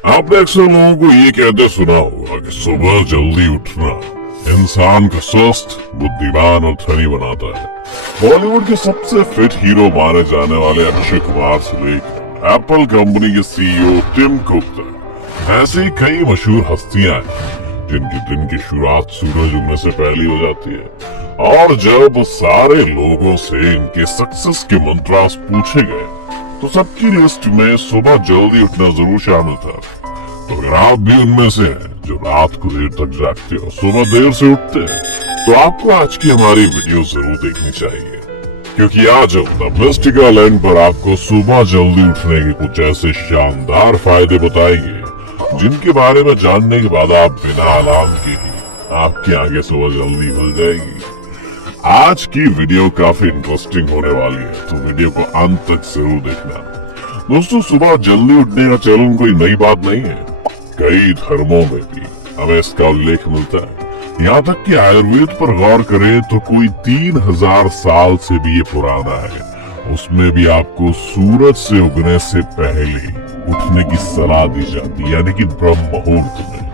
आपने अक्सर लोगों को ये कहते सुना होगा कि सुबह जल्दी उठना इंसान को स्वस्थ, बुद्धिमान और धनी बनाता है। बॉलीवुड के सबसे फिट हीरो माने जाने वाले अक्षय कुमार से लेकर एप्पल कंपनी के सीईओ टिम कुक तक ऐसी कई मशहूर हस्तियां हैं जिनके दिन की शुरुआत सूरज उगने से पहले हो जाती है। और जब सारे लोगों से इनके सक्सेस के मंत्रास पूछे गए तो सबकी लिस्ट में सुबह जल्दी उठना जरूर शामिल था। तो अगर आप भी उनमें से हैं जो रात को देर तक जागते और सुबह देर से उठते हैं, तो आपको आज की हमारी वीडियो जरूर देखनी चाहिए, क्योंकि आज हम द मिस्टिकल एंड पर आपको सुबह जल्दी उठने के कुछ ऐसे शानदार फायदे बताएंगे जिनके बारे में जानने के बाद आप बिना अलार्म के ही आपकी आंखें सुबह जल्दी खुल जाएगी। आज की वीडियो काफी इंटरेस्टिंग होने वाली है, तो वीडियो को अंत तक जरूर देखना। दोस्तों, सुबह जल्दी उठने का चलन कोई नई बात नहीं है। कई धर्मों में भी हमें इसका उल्लेख मिलता है। यहाँ तक कि आयुर्वेद पर गौर करें तो कोई 3000 साल से भी ये पुराना है। उसमें भी आपको सूरज से उगने से पहले उठने की सलाह दी जाती है, यानी कि ब्रह्म मुहूर्त में।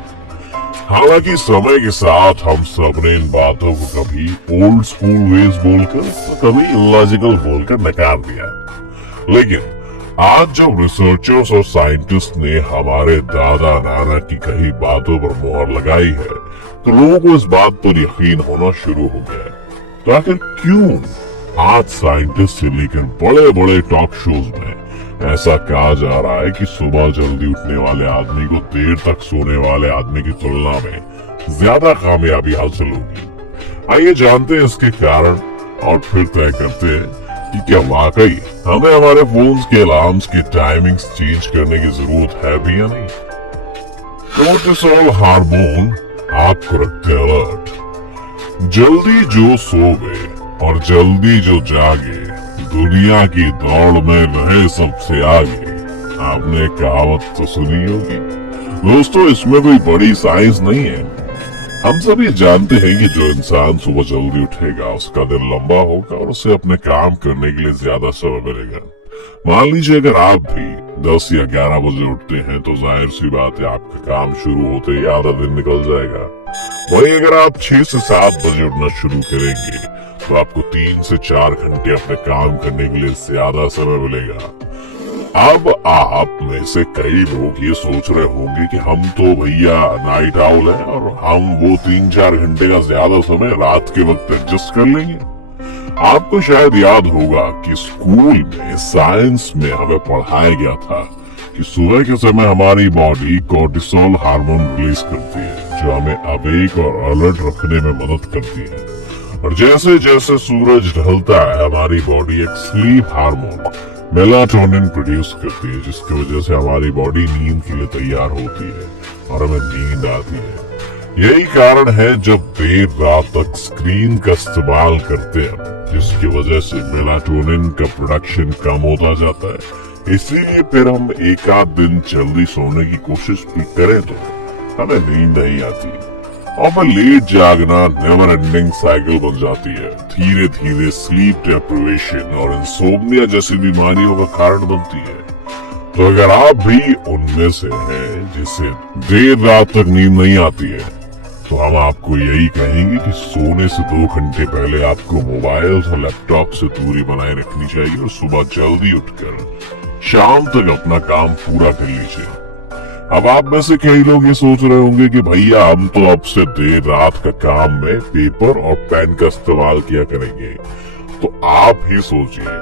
हालांकि समय के साथ हम सब ने इन बातों को कभी ओल्ड स्कूल वेज बोलकर तो कभी इलॉजिकल बोलकर नकार दिया, लेकिन आज जब रिसर्चर्स और साइंटिस्ट ने हमारे दादा नाना की कही बातों पर मोहर लगाई है, तो लोगों को इस बात पर यकीन होना शुरू हो गया है। तो आखिर क्यों आज साइंटिस्ट से लेकर बड़े बड़े टॉक शोज में ऐसा कहा जा रहा है कि सुबह जल्दी उठने वाले आदमी को देर तक सोने वाले आदमी की तुलना में ज्यादा कामयाबी हासिल होगी? आइए जानते हैं इसके कारण और फिर तय करते हैं कि क्या वाकई हमें हमारे फोन्स के अलार्म्स की टाइमिंग्स चेंज करने की जरूरत है भी या नहीं। कोर्टिसोल हार्मोन आपको रखते अलर्ट। जल्दी जो सोवे और जल्दी जो जागे दुनिया की दौड़ में रहे सबसे आगे। आपने कहावत तो सुनी होगी। दोस्तों, इसमें कोई बड़ी साइंस नहीं है। हम सब ये जानते हैं कि जो इंसान सुबह जल्दी उठेगा उसका दिन लंबा होगा और उसे अपने काम करने के लिए ज्यादा समय मिलेगा। मान लीजिए अगर आप भी 10 या 11 बजे उठते हैं तो जाहिर सी बात है आपका काम शुरू होते ही आधा दिन निकल जाएगा। वहीं अगर आप 6 से 7 बजे उठना शुरू करेंगे तो आपको 3 से 4 घंटे अपने काम करने के लिए ज्यादा समय मिलेगा। अब आप में से कई लोग ये सोच रहे होंगे कि हम तो भैया नाइट आउल हैं और हम वो 3-4 घंटे का ज्यादा समय रात के वक्त एडजस्ट कर लेंगे। आपको शायद याद होगा कि स्कूल में साइंस में हमें पढ़ाया गया था कि सुबह के समय हमारी बॉडी कोर्टिसोल हार्मोन रिलीज करती है, जो हमें अवेक और अलर्ट रखने में मदद करती है। और जैसे जैसे सूरज ढलता है हमारी बॉडी एक स्लीप हार्मोन मेलाटोनिन प्रोड्यूस करती है, जिसकी वजह से हमारी बॉडी नींद के लिए तैयार होती है और हमें नींद आती है। यही कारण है जब देर रात तक स्क्रीन का इस्तेमाल करते हैं, जिसकी वजह से मेलाटोनिन का प्रोडक्शन कम होता जाता है। इसीलिए फिर हम एक आध दिन जल्दी सोने की कोशिश भी करें तो हमें नींद नहीं आती और फिर लेट जागना नेवर एंडिंग साइकिल बन जाती है। धीरे धीरे स्लीप डेप्रिवेशन और इंसोम्निया जैसी बीमारियों का कारण बनती है। तो अगर आप भी उनमें से हैं जिसे देर रात तक नींद नहीं आती है, तो हम आपको यही कहेंगे कि सोने से 2 घंटे पहले आपको मोबाइल और लैपटॉप से दूरी बनाए रखनी चाहिए और सुबह जल्दी उठकर शाम तक अपना काम पूरा कर लीजिए। अब आप में से कई लोग ये सोच रहे होंगे कि भैया हम तो अब से देर रात का काम में पेपर और पेन का इस्तेमाल किया करेंगे। तो आप ही सोचिए,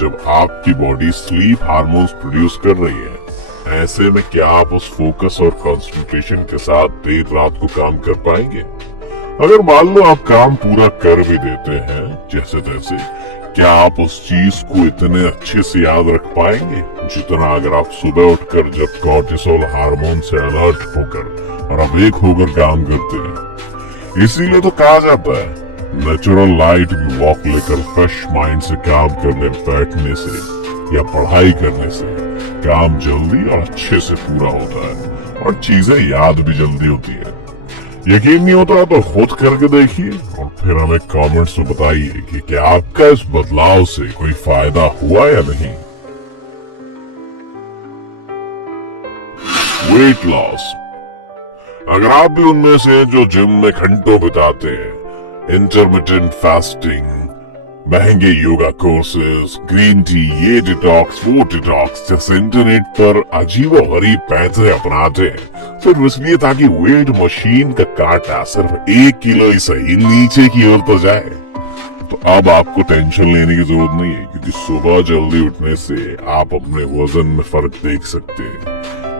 जब आपकी बॉडी स्लीप हार्मोन्स प्रोड्यूस कर रही है, ऐसे में क्या आप उस फोकस और कंसंट्रेशन के साथ देर रात को काम कर पाएंगे? अगर मान लो आप काम पूरा कर भी देते हैं जैसे तैसे, क्या आप उस चीज को इतने अच्छे से याद रख पाएंगे जितना अगर आप सुबह उठकर जब कोर्टिसोल हार्मोन से अलर्ट होकर और अवेक होकर काम करते हैं? इसीलिए तो कहा जाता है नेचुरल लाइट वॉक लेकर फ्रेश माइंड से काम करने बैठने से या पढ़ाई करने से काम जल्दी और अच्छे से पूरा होता है और चीजें याद भी जल्दी होती है। यकीन नहीं होता तो खुद करके देखिए और फिर हमें कमेंट्स में बताइए कि क्या आपका इस बदलाव से कोई फायदा हुआ या नहीं। Weight loss. अगर आप भी उनमें से जो जिम में घंटों बिताते हैं, इंटरमिटेंट फास्टिंग, महंगे योगा कोर्सेज, ग्रीन टी, ये डिटॉक्स वो डिटॉक्स जैसे इंटरनेट पर अजीबो गरीब पैसे अपनाते हैं सिर्फ इसलिए ताकि वेट मशीन का कांटा सिर्फ 1 किलो ही सही नीचे की ओर तो जाए, तो अब आपको टेंशन लेने की जरूरत नहीं है, क्योंकि सुबह जल्दी उठने से आप अपने वजन में फर्क देख सकते हैं।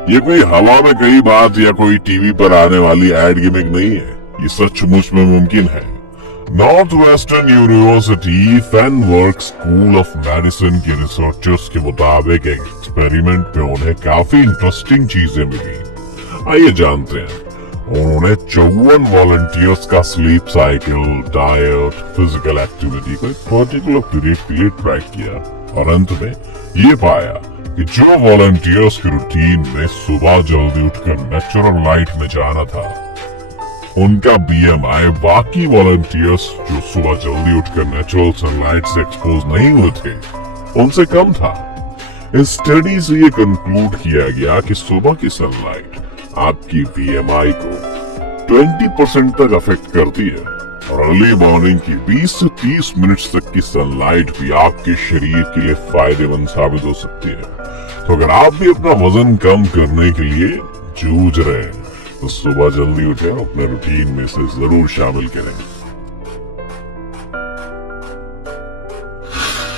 ये कोई हवा में कई बात या कोई टीवी पर आने वाली एड गिमिक नहीं है, ये सचमुच में मुमकिन है। Northwestern University Feinberg school of medicine के रिसर्चर्स के मुताबिक एक एक्सपेरिमेंट में उन्हें काफी इंटरेस्टिंग चीजें मिली। आइए जानते हैं। उन्होंने 54 वॉलंटियर्स का sleep cycle, diet, physical activity को एक पर्टिकुलर पीरियड के लिए ट्रैक किया और अंत में ये पाया कि जो वॉलंटियर्स की रूटीन में सुबह जल्दी उठकर नेचुरल लाइट में जाना था, उनका बीएमआई बाकी वॉलंटियर्स जो सुबह जल्दी उठकर नेचुरल सनलाइट से एक्सपोज नहीं हुए थे उनसे कम था। इस स्टडी से ये कंक्लूड किया गया कि सुबह की सनलाइट आपकी बीएमआई को 20% तक अफेक्ट करती है और अर्ली मॉर्निंग की 20 से 30 मिनट्स तक की सनलाइट भी आपके शरीर के लिए फायदेमंद साबित हो सकती है। तो अगर आप भी अपना वजन कम करने के लिए जूझ रहे हैं तो सुबह जल्दी उठे और अपने रूटीन में इसे जरूर शामिल करें।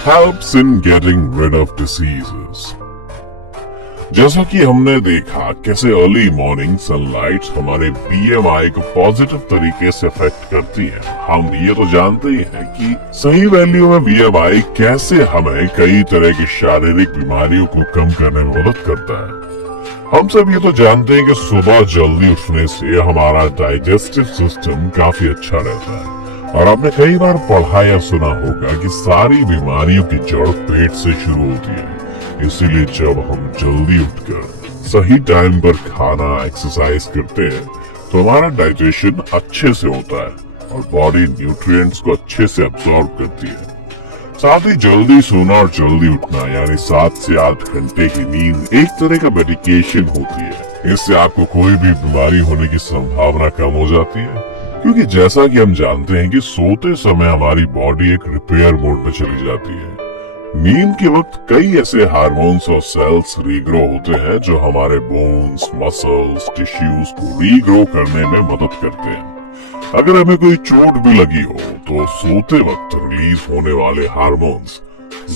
Helps in getting rid of diseases। जैसा कि हमने देखा कैसे अर्ली मॉर्निंग सनलाइट हमारे बीएमआई को पॉजिटिव तरीके से अफेक्ट करती है, हम ये तो जानते ही हैं कि सही वैल्यू में बीएमआई कैसे हमें कई तरह की शारीरिक बीमारियों को कम करने में मदद करता है। हम सब ये तो जानते हैं कि सुबह जल्दी उठने से हमारा डाइजेस्टिव सिस्टम काफी अच्छा रहता है और आपने कई बार पढ़ा या सुना होगा कि सारी बीमारियों की जड़ पेट से शुरू होती है। इसीलिए जब हम जल्दी उठकर सही टाइम पर खाना, एक्सरसाइज करते हैं तो हमारा डाइजेशन अच्छे से होता है और बॉडी न्यूट्रिएंट्स को अच्छे से अब्सॉर्ब करती है। साथ ही जल्दी सोना और जल्दी उठना यानी 7 से 8 घंटे की नींद एक तरह का मेडिकेशन होती है। इससे आपको कोई भी बीमारी होने की संभावना कम हो जाती है, क्योंकि जैसा कि हम जानते हैं कि सोते समय हमारी बॉडी एक रिपेयर मोड में चली जाती है। नींद के वक्त कई ऐसे हार्मोन्स और सेल्स रीग्रो होते हैं जो हमारे बोन्स, मसल्स, टिश्यूज को रीग्रो करने में मदद करते हैं। अगर हमें कोई चोट भी लगी हो तो सोते वक्त रिलीज होने वाले हार्मोन्स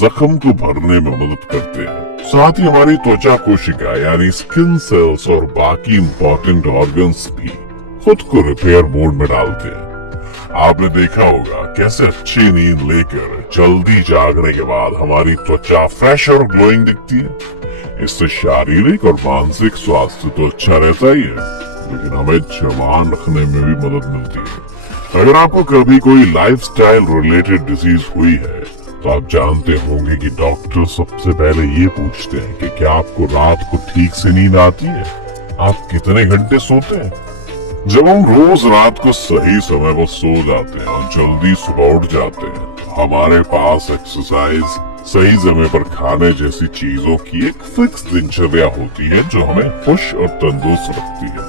जख्म को भरने में मदद करते हैं। साथ ही हमारी त्वचा कोशिका यानी स्किन सेल्स और बाकी इंपॉर्टेंट ऑर्गन्स भी खुद को रिपेयर मोड में डालते हैं। आपने देखा होगा कैसे अच्छी नींद लेकर जल्दी जागने के बाद हमारी त्वचा फ्रेश और ग्लोइंग दिखती है। इससे शारीरिक और मानसिक स्वास्थ्य तो अच्छा रहता ही है, लेकिन हमें जवान रखने में भी मदद मिलती है। अगर आपको कभी कोई लाइफस्टाइल रिलेटेड डिजीज हुई है तो आप जानते होंगे कि डॉक्टर सबसे पहले ये पूछते हैं कि क्या आपको रात को ठीक से नींद आती है, आप कितने घंटे सोते हैं। जब हम रोज रात को सही समय पर सो जाते हैं और जल्दी सुबह उठ जाते हैं तो हमारे पास एक्सरसाइज, सही समय पर खाने जैसी चीजों की एक फिक्स दिनचर्या होती है जो हमें खुश और तंदुरुस्त रखती है।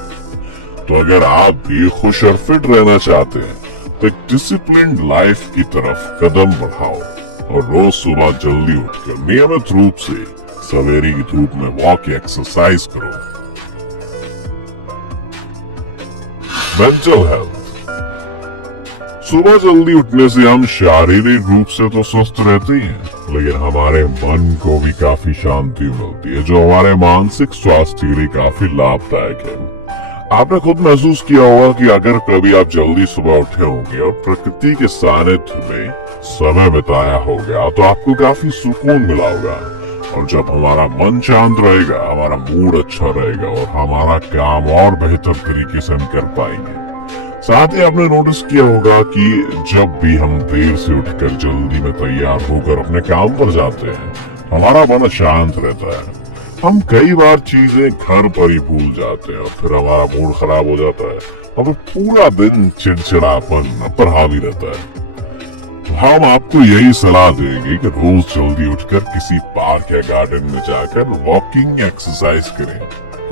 तो अगर आप भी खुश और फिट रहना चाहते हैं तो एक डिसिप्लिन्ड लाइफ की तरफ कदम बढ़ाओ और रोज सुबह जल्दी उठकर नियमित रूप से सवेरे की धूप में वॉक या एक्सरसाइज करो। Mental health. सुबह जल्दी उठने से हम शारीरिक रूप से तो स्वस्थ रहते ही हैं, लेकिन हमारे मन को भी काफी शांति मिलती है जो हमारे मानसिक स्वास्थ्य के लिए काफी लाभदायक है। आपने खुद महसूस किया होगा कि अगर कभी आप जल्दी सुबह उठे होंगे और प्रकृति के सानिध्य में समय बिताया होगा तो आपको काफी सुकून मिला होगा। और जब हमारा मन शांत रहेगा, हमारा मूड अच्छा रहेगा और हमारा काम और बेहतर तरीके से हम कर पाएंगे। साथ ही आपने नोटिस किया होगा कि जब भी हम देर से उठकर जल्दी में तैयार होकर अपने काम पर जाते हैं, हमारा मन शांत रहता है। हम कई बार चीजें घर पर ही भूल जाते हैं और फिर हमारा मूड खराब हो जाता है और फिर पूरा दिन चिड़चिड़ापन पर हावी रहता है। तो हम आपको यही सलाह देंगे कि रोज जल्दी उठकर किसी पार्क या गार्डन में जाकर वॉकिंग या एक्सरसाइज करें।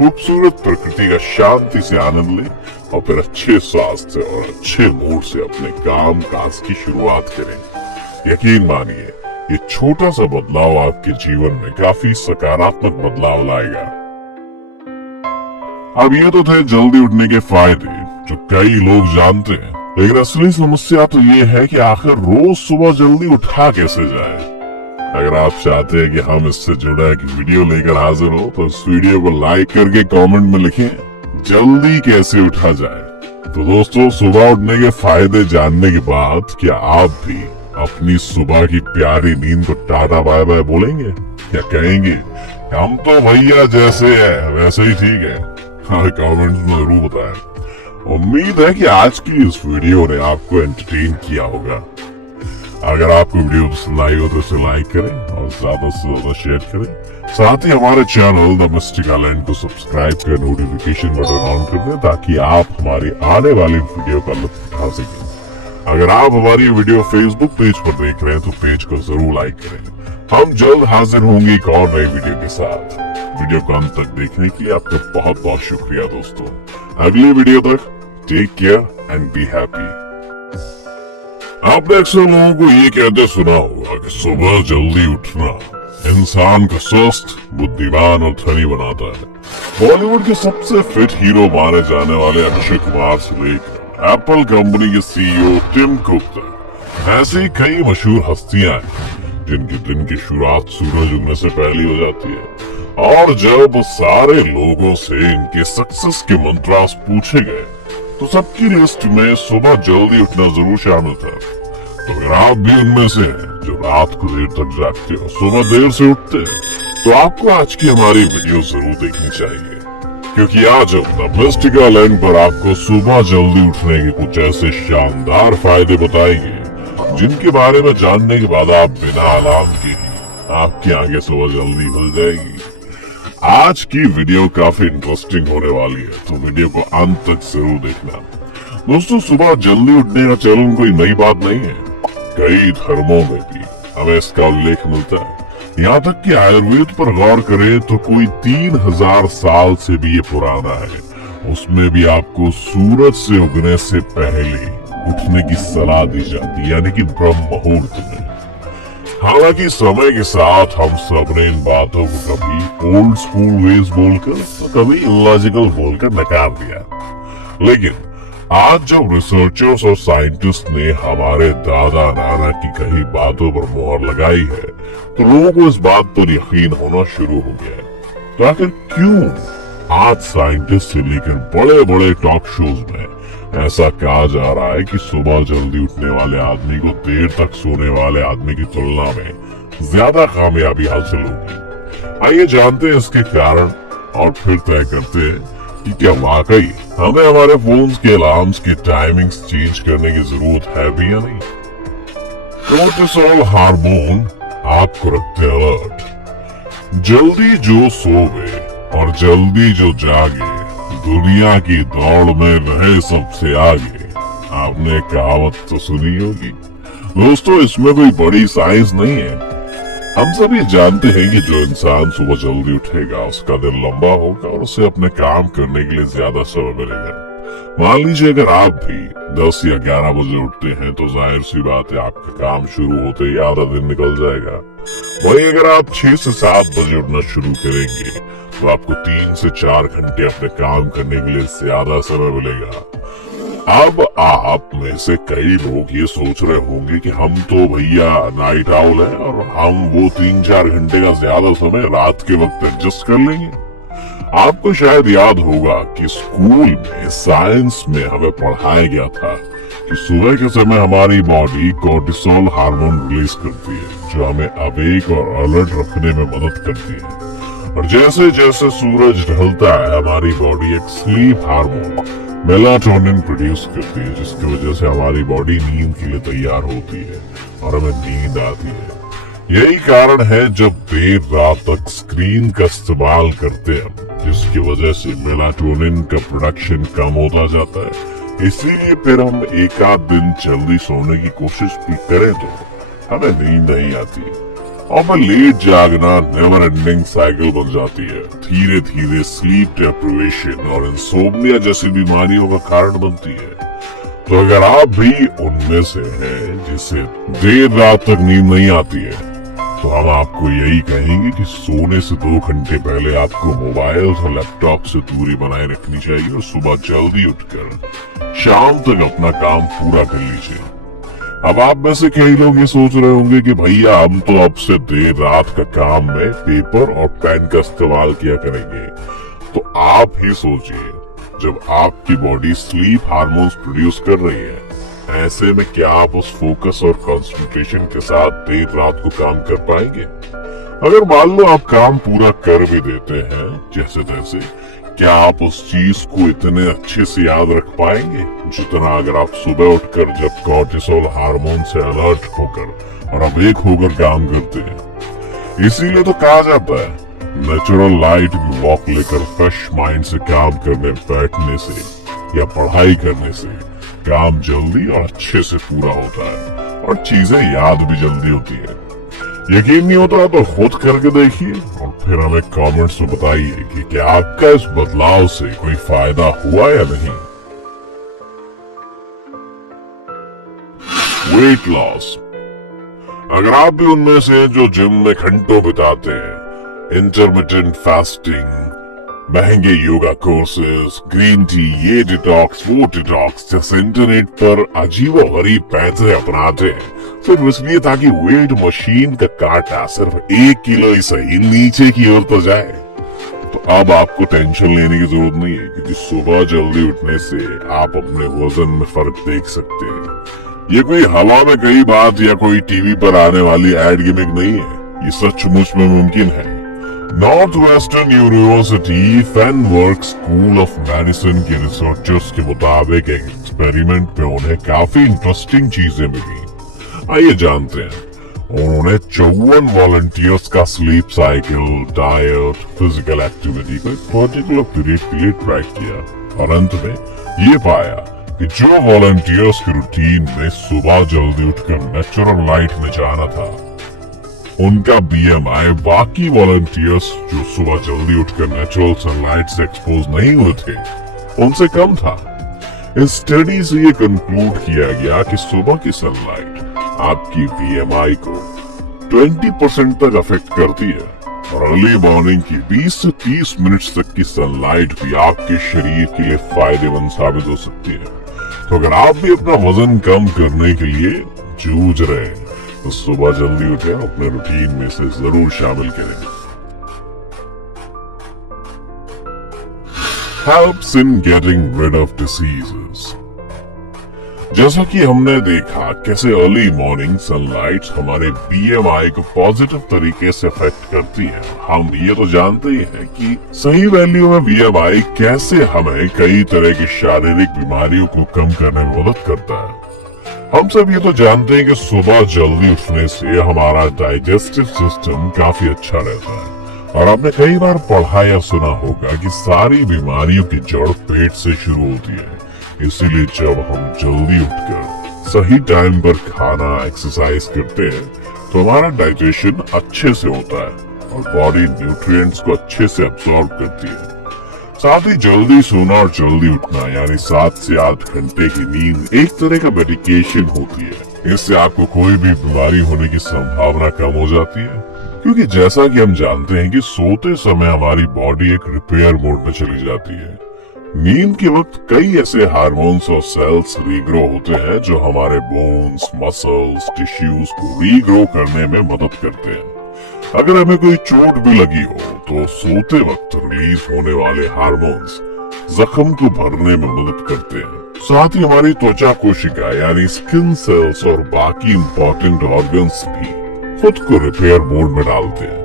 खूबसूरत प्रकृति का शांति से आनंद लें और फिर अच्छे स्वास्थ्य और अच्छे मूड से अपने काम काज की शुरुआत करें। यकीन मानिए, ये छोटा सा बदलाव आपके जीवन में काफी सकारात्मक बदलाव लाएगा। अब ये तो थे जल्दी उठने के फायदे जो कई लोग जानते हैं, लेकिन असली समस्या तो ये है कि आखिर रोज सुबह जल्दी उठा कैसे जाए। अगर आप चाहते हैं कि हम इससे जुड़ा एक वीडियो लेकर हाजिर हो तो इस वीडियो को लाइक करके कमेंट में लिखें जल्दी कैसे उठा जाए। तो दोस्तों, सुबह उठने के फायदे जानने के बाद क्या आप भी अपनी सुबह की प्यारी नींद को टाटा बाय बाय बोलेंगे या कहेंगे हम तो भैया जैसे है वैसे ही ठीक है? हाँ, कमेंट्स में जरूर बताएं। उम्मीद है कि आज की इस वीडियो ने आपको एंटरटेन किया होगा। अगर आपको वीडियो पसंद आई हो तो इसे लाइक करें और ज्यादा से ज्यादा शेयर करें। साथ ही हमारे चैनल द मिस्टिक आइलैंड को सब्सक्राइब कर नोटिफिकेशन बटन ऑन कर दें ताकि आप हमारी आने वाली वीडियो का लुत्फ उठा सकें। अगर आप हमारी वीडियो फेसबुक पेज पर देख रहे हैं तो पेज को जरूर लाइक करें। हम जल्द हाजिर होंगे एक और नई वीडियो के साथ। वीडियो को अंत तक देखने के लिए आपका बहुत बहुत शुक्रिया दोस्तों। अगली वीडियो तक take care and be happy. आपने अक्सर लोगों को ये कहते सुना होगा कि सुबह जल्दी उठना इंसान को स्वस्थ, बुद्धिमान और धनी बनाता है। बॉलीवुड के सबसे फिट हीरो माने जाने वाले अक्षय कुमार से लेकर एप्पल कंपनी के सीईओ टिम कुक तक ऐसी कई मशहूर हस्तियां हैं जिनके दिन की शुरुआत सूरज उगने से पहले हो जाती है। और जब सारे लोगों से इनके सक्सेस के मंत्रास पूछे गए तो सबकी लिस्ट में सुबह जल्दी उठना जरूर शामिल था। तो अगर आप भी उनमें से हैं जो रात को देर तक जागते और सुबह देर से उठते हैं तो आपको आज की हमारी वीडियो जरूर देखनी चाहिए, क्योंकि आज हम द मिस्टिक आइलैंड पर आपको सुबह जल्दी उठने के कुछ ऐसे शानदार फायदे बताएंगे जिनके बारे में जानने के बाद आप बिना अलार्म के आपकी आंखें सुबह जल्दी खुल जाएगी। आज की वीडियो काफी इंटरेस्टिंग होने वाली है, तो वीडियो को अंत तक जरूर देखना। दोस्तों, सुबह जल्दी उठने का चलन कोई नई बात नहीं है। कई धर्मों में भी हमें इसका उल्लेख मिलता है। यहाँ तक कि आयुर्वेद पर गौर करें तो कोई 3000 साल से भी ये पुराना है। उसमें भी आपको सूरज से उगने से पहले उठने की सलाह दी जाती है, यानी कि ब्रह्म मुहूर्त में। हालांकि समय के साथ हम सब ने इन बातों को कभी ओल्ड स्कूल वेज बोलकर तो कभी इलॉजिकल बोलकर नकार दिया, लेकिन आज जब रिसर्चर्स और साइंटिस्ट ने हमारे दादा नाना की कही बातों पर मोहर लगाई है तो लोगों को इस बात पर यकीन होना शुरू हो गया है। तो आखिर क्यों आज साइंटिस्ट से लेकर बड़े बड़े टॉक शोज में ऐसा कहा जा रहा है कि सुबह जल्दी उठने वाले आदमी को देर तक सोने वाले आदमी की तुलना में ज्यादा कामयाबी हासिल होगी? आइए जानते हैं इसके कारण और फिर तय करते हैं कि क्या वाकई हमें हमारे फोन्स के अलार्म्स की टाइमिंग्स चेंज करने की जरूरत है भी या नहीं। कोर्टिसोल हार्मोन आपको रखते अलर्ट। जल्दी जो सोवे और जल्दी जो जागे दुनिया की दौड़ में रहे सबसे आगे। आपने कहावत तो सुनी होगी। दोस्तों, इसमें कोई बड़ी साइंस नहीं है। हम सब ये जानते हैं कि जो इंसान सुबह जल्दी उठेगा उसका दिन लंबा होगा और उसे अपने काम करने के लिए ज्यादा समय मिलेगा। मान लीजिए अगर आप भी 10 या 11 बजे उठते हैं तो जाहिर सी बात है आपका काम शुरू होते ही आधा दिन निकल जाएगा। वहीं अगर आप 6 से 7 बजे उठना शुरू करेंगे तो आपको 3 से 4 घंटे अपने काम करने के लिए ज्यादा समय मिलेगा। अब आप में से कई लोग ये सोच रहे होंगे कि हम तो भैया नाइट आउल है और हम वो 3-4 घंटे का ज्यादा समय रात के वक्त एडजस्ट कर लेंगे। आपको शायद याद होगा कि स्कूल में साइंस में हमें पढ़ाया गया था कि सुबह के समय हमारी बॉडी कोर्टिसोल हार्मोन रिलीज करती है जो हमें अवेक और अलर्ट रखने में मदद करती है। और जैसे जैसे सूरज ढलता है हमारी बॉडी एक स्लीप हार्मोन मेलाटोनिन प्रोड्यूस करती है, जिसकी वजह से हमारी बॉडी नींद के लिए तैयार होती है और हमें नींद आती है। यही कारण है जब देर रात तक स्क्रीन का इस्तेमाल करते हैं, जिसकी वजह से मेलाटोनिन का प्रोडक्शन कम होता जाता है। इसीलिए फिर हम एक आध दिन जल्दी सोने की कोशिश भी करें तो हमें नींद नहीं आती। और फिर लेट जागना नेवर एंडिंग साइकिल बन जाती है। धीरे धीरे स्लीप डेप्रिवेशन और इंसोम्निया जैसी बीमारियों का कारण बनती है। तो अगर आप भी उनमें से हैं जिसे देर रात तक नींद नहीं आती है, तो हम आपको यही कहेंगे कि सोने से 2 घंटे पहले आपको मोबाइल और लैपटॉप से दूरी बनाए रखनी चाहिए और सुबह जल्दी उठकर शाम तक अपना काम पूरा कर लीजिए। अब आप में से कई लोग ये सोच रहे होंगे कि भैया हम तो अब से देर रात का काम में पेपर और पेन का इस्तेमाल किया करेंगे। तो आप ही सोचिए, जब आपकी बॉडी स्लीप हार्मोन्स प्रोड्यूस कर रही है, ऐसे में क्या आप उस फोकस और कंसंट्रेशन के साथ देर रात को काम कर पाएंगे? अगर मान लो आप काम पूरा कर भी देते हैं जैसे तैसे, क्या आप उस चीज को इतने अच्छे से याद रख पाएंगे जितना अगर आप सुबह उठकर जब कॉर्टिसोल हार्मोन से अलर्ट होकर और अवेक होकर काम करते हैं? इसीलिए तो कहा जाता है, नेचुरल लाइट में वॉक लेकर फ्रेश माइंड से काम करने बैठने से या पढ़ाई करने से काम जल्दी और अच्छे से पूरा होता है और चीजें याद भी जल्दी होती है। यकीन नहीं होता तो खुद करके देखिए और फिर हमें कमेंट्स में बताइए कि क्या आपका इस बदलाव से कोई फायदा हुआ या नहीं। वेट लॉस, अगर आप भी उनमें से जो जिम में घंटों बिताते हैं, इंटरमिटेंट फास्टिंग, महंगे योगा कोर्सेज, ग्रीन टी, ये डिटॉक्स वो डिटॉक्स जैसे इंटरनेट पर अजीबो गरीब पैसे अपनाते हैं सिर्फ इसलिए ताकि वेट मशीन का कांटा सिर्फ 1 किलो ही सही नीचे की ओर तो जाए, तो अब आपको टेंशन लेने की जरूरत नहीं है, क्योंकि सुबह जल्दी उठने से आप अपने वजन में फर्क देख सकते हैं। ये कोई हवा में कई बात या कोई टीवी पर आने वाली एड गिमिक नहीं है, ये सचमुच में मुमकिन है। Northwestern University Feinberg school of medicine के रिसर्चर्स के मुताबिक एक एक्सपेरिमेंट में उन्हें काफी इंटरेस्टिंग चीजें मिली। आइए जानते हैं। उन्होंने 54 वॉलंटियर्स का sleep cycle, diet, physical activity को एक पर्टिकुलर पीरियड के लिए ट्रैक किया और अंत में ये पाया कि जो वॉलंटियर्स की रूटीन में सुबह जल्दी उठकर नेचुरल लाइट में जाना था, उनका बीएमआई बाकी वॉलंटियर्स जो सुबह जल्दी उठकर नेचुरल सनलाइट से एक्सपोज नहीं हुए थे उनसे कम था। इस स्टडी से ये कंक्लूड किया गया कि सुबह की सनलाइट आपकी बीएमआई को 20% तक अफेक्ट करती है और अर्ली मॉर्निंग की 20 से 30 मिनट्स तक की सनलाइट भी आपके शरीर के लिए फायदेमंद साबित हो सकती है। तो अगर आप भी अपना वजन कम करने के लिए जूझ रहे हैं तो सुबह जल्दी उठे अपने रूटीन में से जरूर शामिल करें। Helps in getting rid of diseases. जैसा कि हमने देखा कैसे अर्ली मॉर्निंग सनलाइट हमारे बीएमआई को पॉजिटिव तरीके से अफेक्ट करती है, हम ये तो जानते ही हैं कि सही वैल्यू में बीएमआई कैसे हमें कई तरह की शारीरिक बीमारियों को कम करने में मदद करता है। हम सब ये तो जानते हैं कि सुबह जल्दी उठने से हमारा डाइजेस्टिव सिस्टम काफी अच्छा रहता है और आपने कई बार पढ़ा या सुना होगा कि सारी बीमारियों की जड़ पेट से शुरू होती है। इसीलिए जब हम जल्दी उठकर सही टाइम पर खाना, एक्सरसाइज करते हैं तो हमारा डाइजेशन अच्छे से होता है और बॉडी न्यूट्रिएंट्स को अच्छे से एब्सॉर्ब करती है। साथ ही जल्दी सोना और जल्दी उठना यानी 7 से 8 घंटे की नींद एक तरह का मेडिकेशन होती है। इससे आपको कोई भी बीमारी होने की संभावना कम हो जाती है, क्योंकि जैसा कि हम जानते हैं कि सोते समय हमारी बॉडी एक रिपेयर मोड में चली जाती है। नींद के वक्त कई ऐसे हार्मोन्स और सेल्स रीग्रो होते हैं जो हमारे बोन्स, मसल्स, टिश्यूज को रीग्रो करने में मदद करते हैं। अगर हमें कोई चोट भी लगी हो तो सोते वक्त रिलीज होने वाले हार्मोन्स जख्म को भरने में मदद करते हैं। साथ ही हमारी त्वचा कोशिका यानी स्किन सेल्स और बाकी इंपॉर्टेंट ऑर्गन्स भी खुद को रिपेयर मोड में डालते हैं।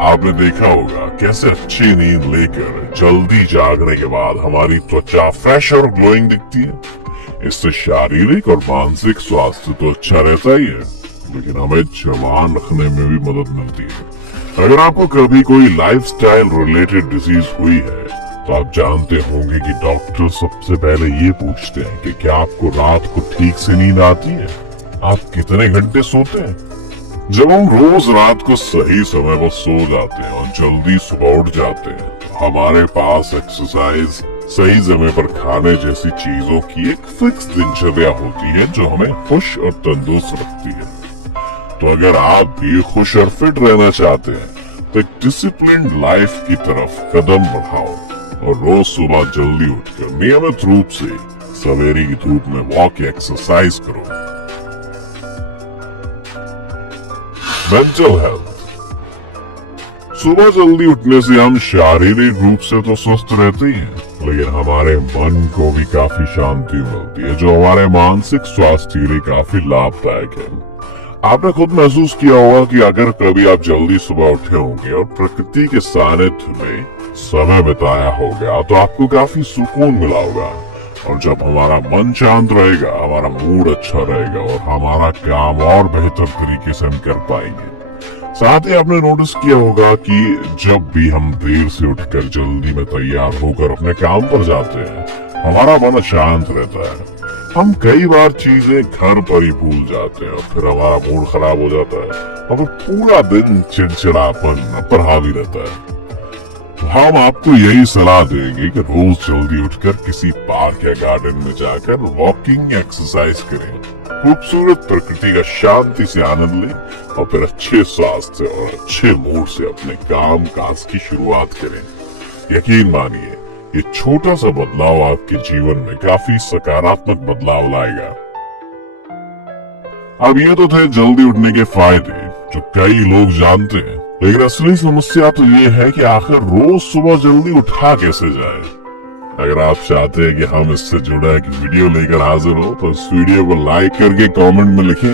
आपने देखा होगा कैसे अच्छी नींद लेकर जल्दी जागने के बाद हमारी त्वचा फ्रेश और ग्लोइंग दिखती है। इससे शारीरिक और मानसिक स्वास्थ्य तो अच्छा रहता ही है, लेकिन हमें जवान रखने में भी मदद मिलती है। अगर आपको कभी कोई लाइफस्टाइल रिलेटेड डिजीज हुई है तो आप जानते होंगे कि डॉक्टर सबसे पहले ये पूछते हैं कि क्या आपको रात को ठीक से नींद आती है, आप कितने घंटे सोते हैं। जब हम रोज रात को सही समय पर सो जाते हैं और जल्दी सुबह उठ जाते हैं, तो हमारे पास एक्सरसाइज, सही समय पर खाने जैसी चीजों की एक फिक्स दिनचर्या होती है जो हमें खुश और तंदुरुस्त रखती है। तो अगर आप भी खुश और फिट रहना चाहते हैं तो एक डिसिप्लिन्ड लाइफ की तरफ कदम बढ़ाओ और रोज सुबह जल्दी उठकर नियमित रूप से सवेरे की धूप में वॉक या एक्सरसाइज करो। Mental health. सुबह जल्दी उठने से हम शारीरिक रूप से तो स्वस्थ रहते ही हैं, लेकिन हमारे मन को भी काफी शांति मिलती है जो हमारे मानसिक स्वास्थ्य के लिए काफी लाभदायक है। आपने खुद महसूस किया होगा कि अगर कभी आप जल्दी सुबह उठे होंगे और प्रकृति के सानिध्य में समय बिताया होगा तो आपको काफी सुकून मिला होगा। और जब हमारा मन शांत रहेगा, हमारा मूड अच्छा रहेगा और हमारा काम और बेहतर तरीके से हम कर पाएंगे। साथ ही आपने नोटिस किया होगा कि जब भी हम देर से उठकर जल्दी में तैयार होकर अपने काम पर जाते हैं, हमारा मन शांत रहता है। हम कई बार चीजें घर पर ही भूल जाते हैं और फिर हमारा मूड खराब हो जाता है और पूरा दिन चिड़चिड़ापन पर हावी रहता है। तो हम आपको यही सलाह देंगे कि रोज जल्दी उठकर किसी पार्क या गार्डन में जाकर वॉकिंग या एक्सरसाइज करें, खूबसूरत प्रकृति का शांति से आनंद लें और फिर अच्छे स्वास्थ्य और अच्छे मूड से अपने काम काज की शुरुआत करें। यकीन मानिए, ये छोटा सा बदलाव आपके जीवन में काफी सकारात्मक बदलाव लाएगा। अब ये तो थे जल्दी उठने के फायदे जो कई लोग जानते हैं, लेकिन असली समस्या तो ये है कि आखिर रोज सुबह जल्दी उठा कैसे जाए। अगर आप चाहते हैं कि हम इससे जुड़ा एक वीडियो लेकर हाजिर हो तो इस वीडियो को लाइक करके कमेंट में लिखें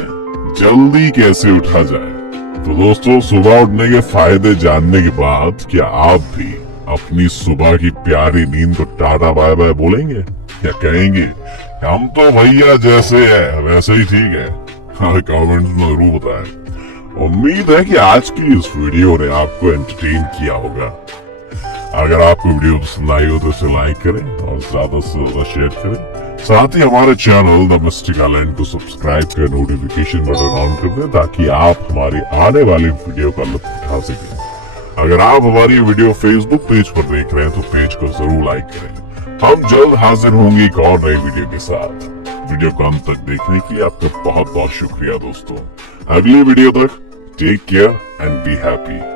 जल्दी कैसे उठा जाए। तो दोस्तों, सुबह उठने के फायदे जानने के बाद क्या आप भी अपनी सुबह की प्यारी नींद को टाटा बाय बाय बोलेंगे या कहेंगे हम तो भैया जैसे है वैसे ही ठीक है? हाँ, कमेंट में जरूर बताएं। उम्मीद है कि आज की इस वीडियो ने आपको एंटरटेन किया होगा। अगर आपको वीडियो पसंद आई हो तो इसे लाइक करें और ज्यादा से ज्यादा शेयर करें। साथ ही हमारे चैनल द मिस्टिक आइलैंड को सब्सक्राइब कर नोटिफिकेशन बटन ऑन कर दें ताकि आप हमारी आने वाली वीडियो का लुत्फ उठा सकें। अगर आप हमारी वीडियो फेसबुक पेज पर देख रहे हैं तो पेज को जरूर लाइक करें। हम जल्द हाजिर होंगे एक और नई वीडियो के साथ। वीडियो को अंत तक देखने के लिए आपका बहुत बहुत शुक्रिया दोस्तों। अगली वीडियो तक take care and be happy.